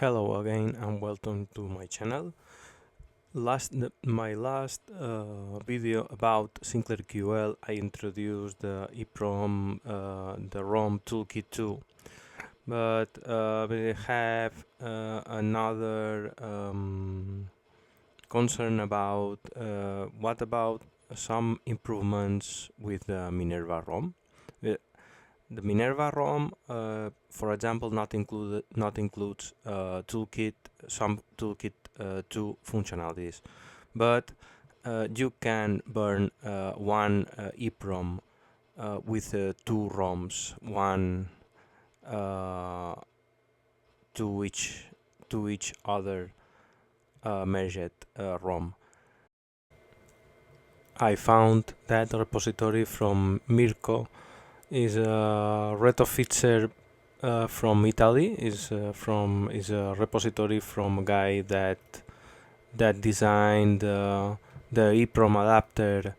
Hello again and welcome to my channel. My last video about Sinclair QL, I introduced the EPROM, the ROM Toolkit II, but we have another concern about what about some improvements with the Minerva ROM. The Minerva ROM, for example, not includes some Toolkit 2 functionalities, but you can burn one EPROM with two ROMs, one to each other merged ROM. I found that repository from Mirko is a retofixer from Italy. Is a repository from a guy that designed the EPROM adapter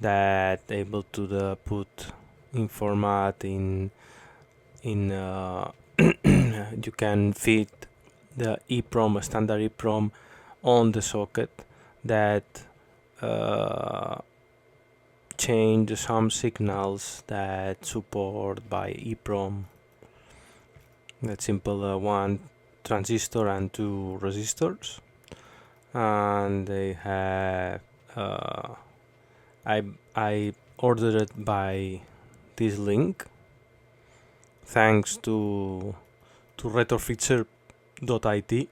that able to put in format in you can fit the EPROM, standard EPROM, on the socket that change some signals that support by EPROM. That's simple, one transistor and two resistors, and they have I ordered it by this link thanks to retofixer.it.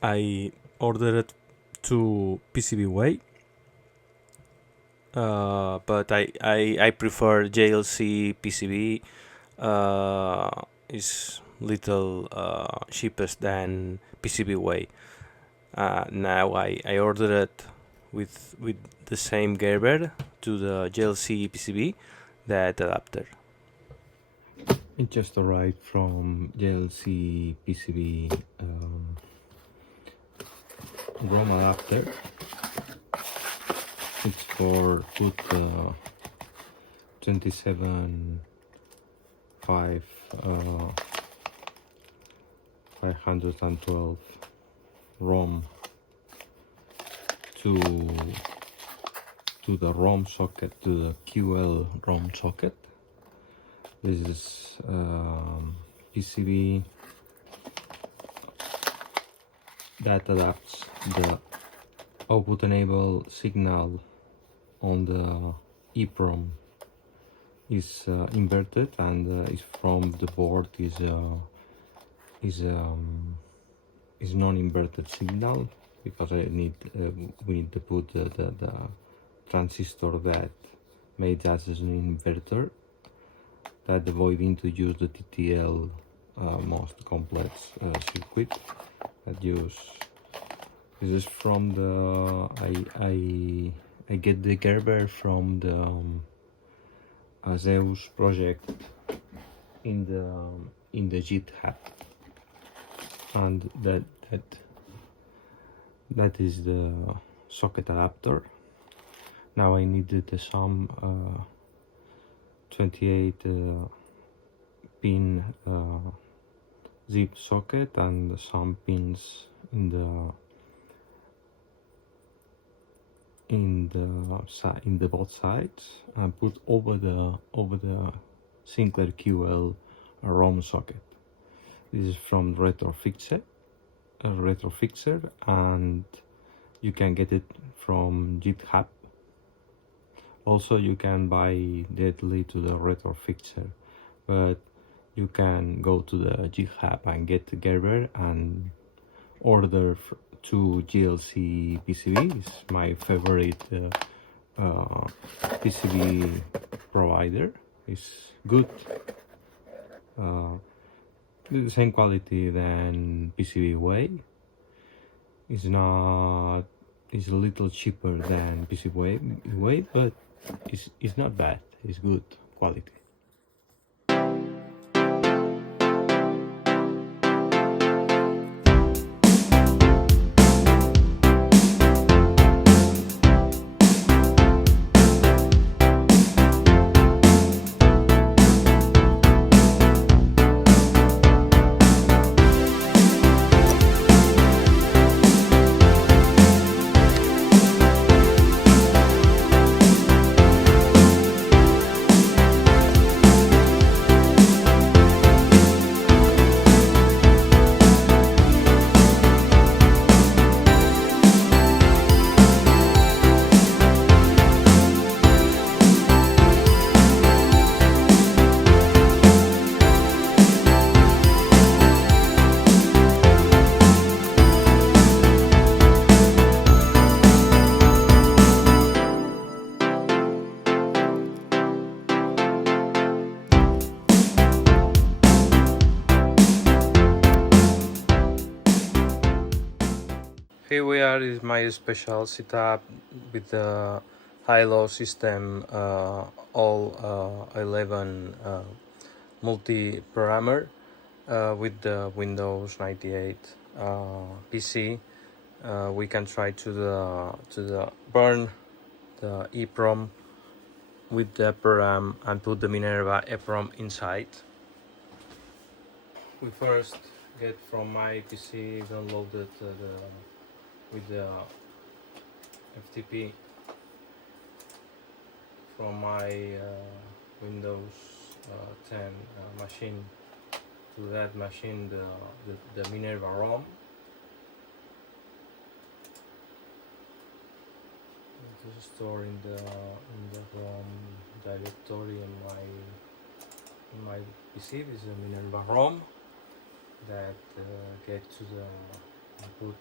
I ordered it to PCBWay, but I prefer JLCPCB. Is little cheapest than PCBWay. Now I ordered it with the same gerber to the JLCPCB, that adapter. It just arrived from JLCPCB ROM adapter. It's for put 512 ROM to the ROM socket, to the QL ROM socket. This is PCB that adapts the output enable signal on the EPROM is inverted, and is from the board is non-inverted signal, because we need to put the transistor that made as an inverter, that avoiding to use the TTL most complex circuit that use. This is from the I get the gerber from the Zeus project in the GitHub, and that is the socket adapter. Now I needed some 28 pin zip socket and some pins in the both sides, and put over the Sinclair QL ROM socket. This is from retofixer, and you can get it from GitHub. Also, you can buy directly to the retofixer, but you can go to the GitHub and get the gerber and order to JLC PCB. Is my favorite PCB provider. It's good, the same quality than PCBWay. It's a little cheaper than PCBWay, but it's not bad. It's good quality. Here we are is my special setup with the high-low system, all 11 multi-programmer with the Windows 98 PC. We can try to burn the EEPROM with the program and put the Minerva EPROM inside. We first get from my PC downloaded with the FTP from my Windows 10 machine to that machine the Minerva ROM. It is stored in the ROM directory in my PC. This is a Minerva ROM that get to the input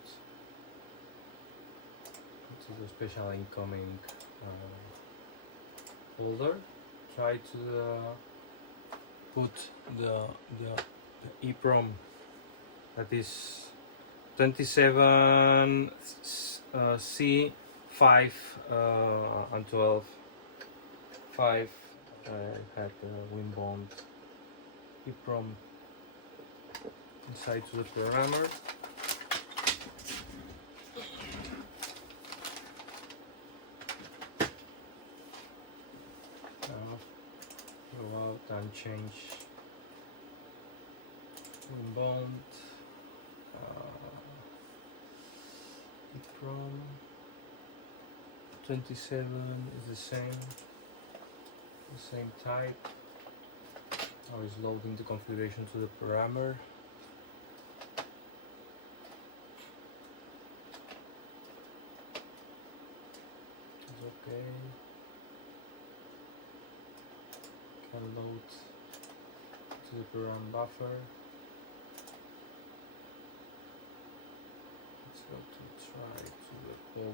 to the special incoming folder. Try to put the EEPROM, that is 27 C 5 and 12 5. I had the Winbond EEPROM inside to the programmer. Go out and change Winbond EEPROM 27 is the same type. Now it's loading the configuration to the programmer. It's okay. Can load to the program buffer. Let's go to try to open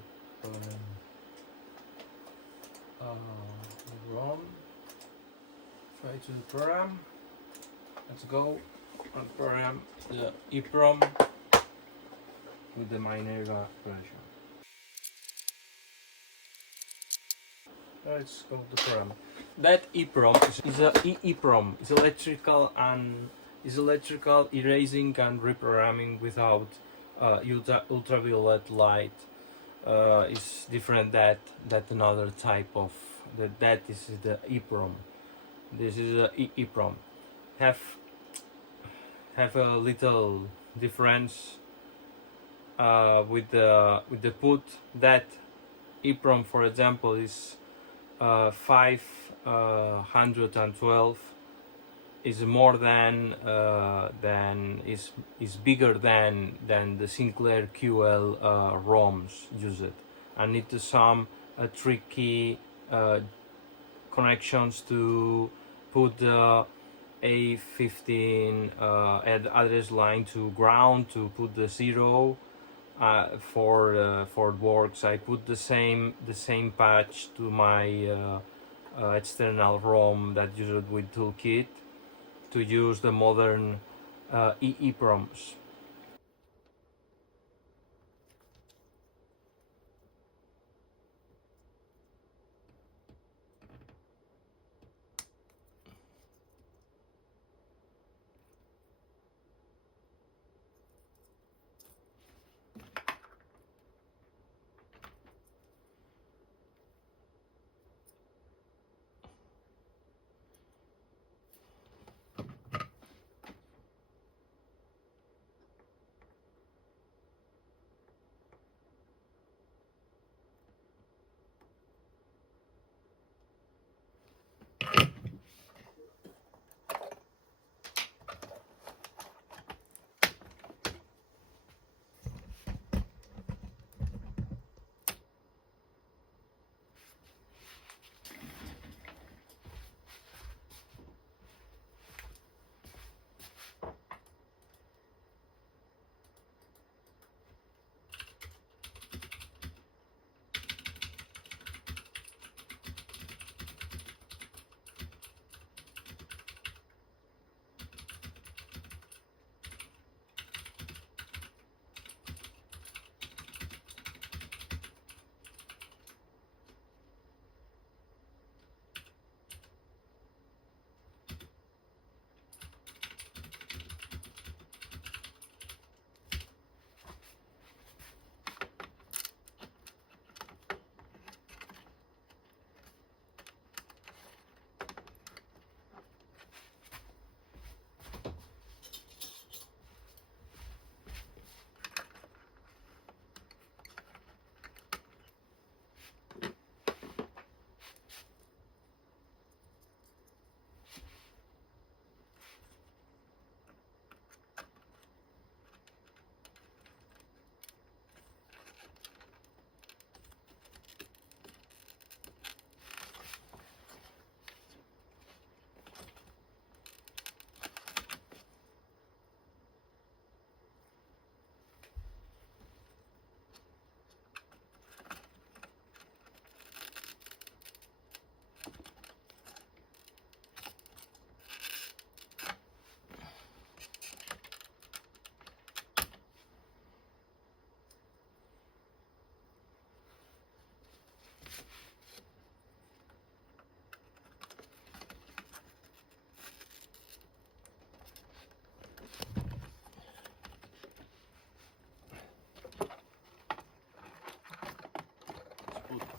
ROM. Try to the program. Let's go and program the EEPROM with the Minerva version. Let's go to the program. That EEPROM is a EEPROM. It's electrical erasing and reprogramming without ultraviolet light. It's different that another type of that is the EEPROM. This is a EEPROM. Have a little difference with the put. That EEPROM, for example, is 512 is more than is bigger than the Sinclair QL ROMs used, and need to some tricky connections to put the A15 address line to ground, to put the 0 for it works. I put the same patch to my external ROM that used with Toolkit to use the modern EEPROMs.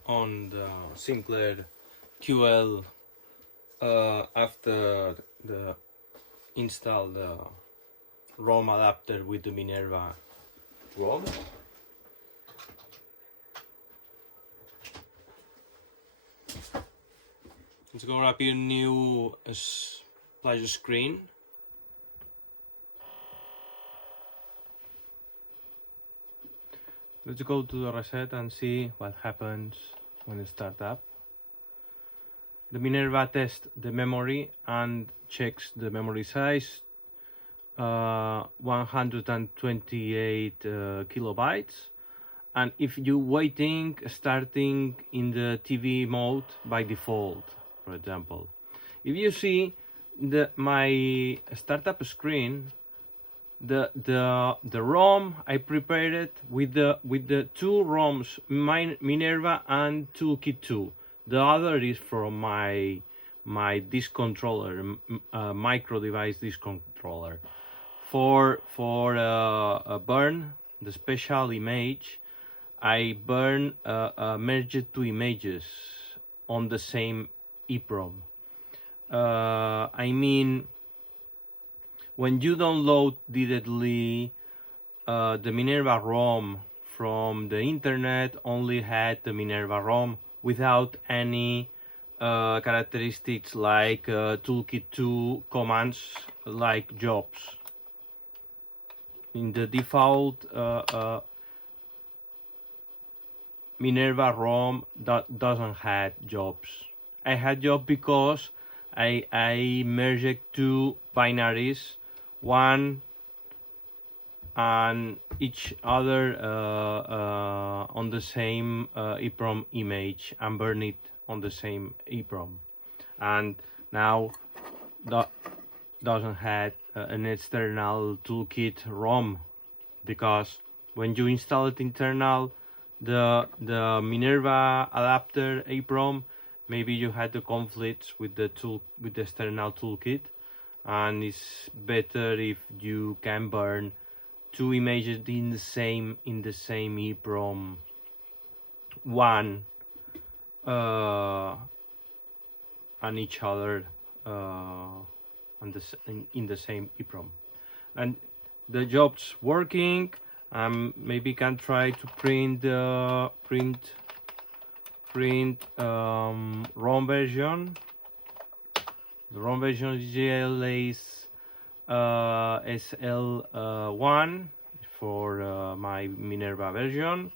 on the Sinclair QL after the install the ROM adapter with the Minerva ROM. It's gonna appear new splash screen. Let's go to the reset and see what happens when it starts up. The Minerva tests the memory and checks the memory size, 128 kilobytes. And if you're waiting, starting in the TV mode by default, for example, if you see my startup screen, the ROM I prepared it with the two ROMs, Minerva and Toolkit II. The other is from my disk controller, micro device disk controller. For burn the special image, I burn merged two images on the same EPROM. I mean, when you download directly the Minerva ROM from the internet, only had the Minerva ROM without any characteristics like Toolkit II commands like jobs. In the default Minerva ROM doesn't have jobs. I had job because I merged two binaries, one and each other on the same EPROM image and burn it on the same EPROM. And now that doesn't have an external Toolkit ROM, because when you install it internal, the Minerva adapter EPROM, maybe you had the conflicts with the external Toolkit, and it's better if you can burn two images in the same EPROM, one and each other in the same EPROM. And the job's working. Maybe can try to print ROM version. The ROM version is JLCPCB for my Minerva version.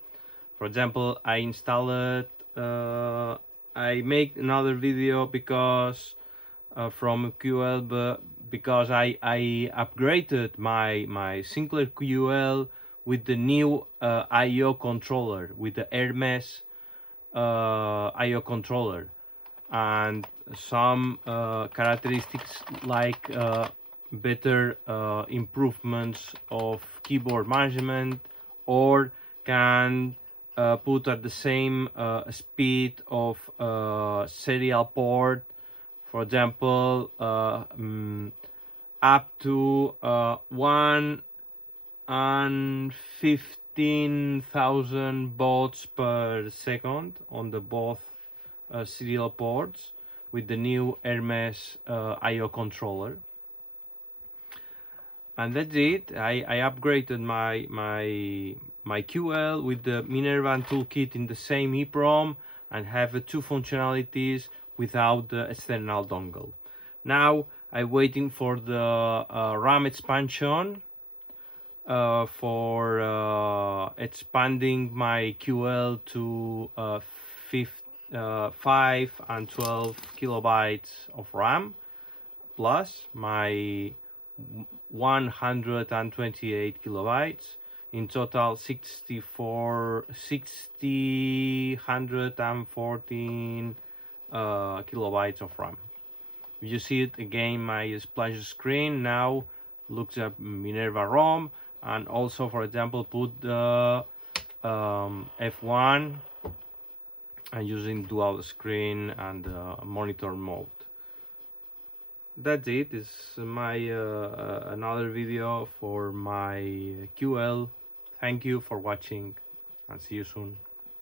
For example, I installed I make another video because from QL, but because I upgraded my Sinclair QL with the new I/O controller, with the Hermes I/O controller, and some characteristics like better improvements of keyboard management, or can put at the same speed of serial port, for example, up to 115,000 baud per second on the both serial ports with the new Hermes I/O controller. And that's it. I upgraded my QL with the Minerva and Toolkit in the same EPROM, and have two functionalities without the external dongle. Now I'm waiting for the RAM expansion for expanding my QL to 5 and 12 kilobytes of RAM, plus my 128 kilobytes, in total 614 kilobytes of RAM. If you see it again, my splash screen now looks at Minerva ROM, and also, for example, put the F1 and using dual screen and monitor mode. That's it. It's my another video for my QL. Thank you for watching, and see you soon.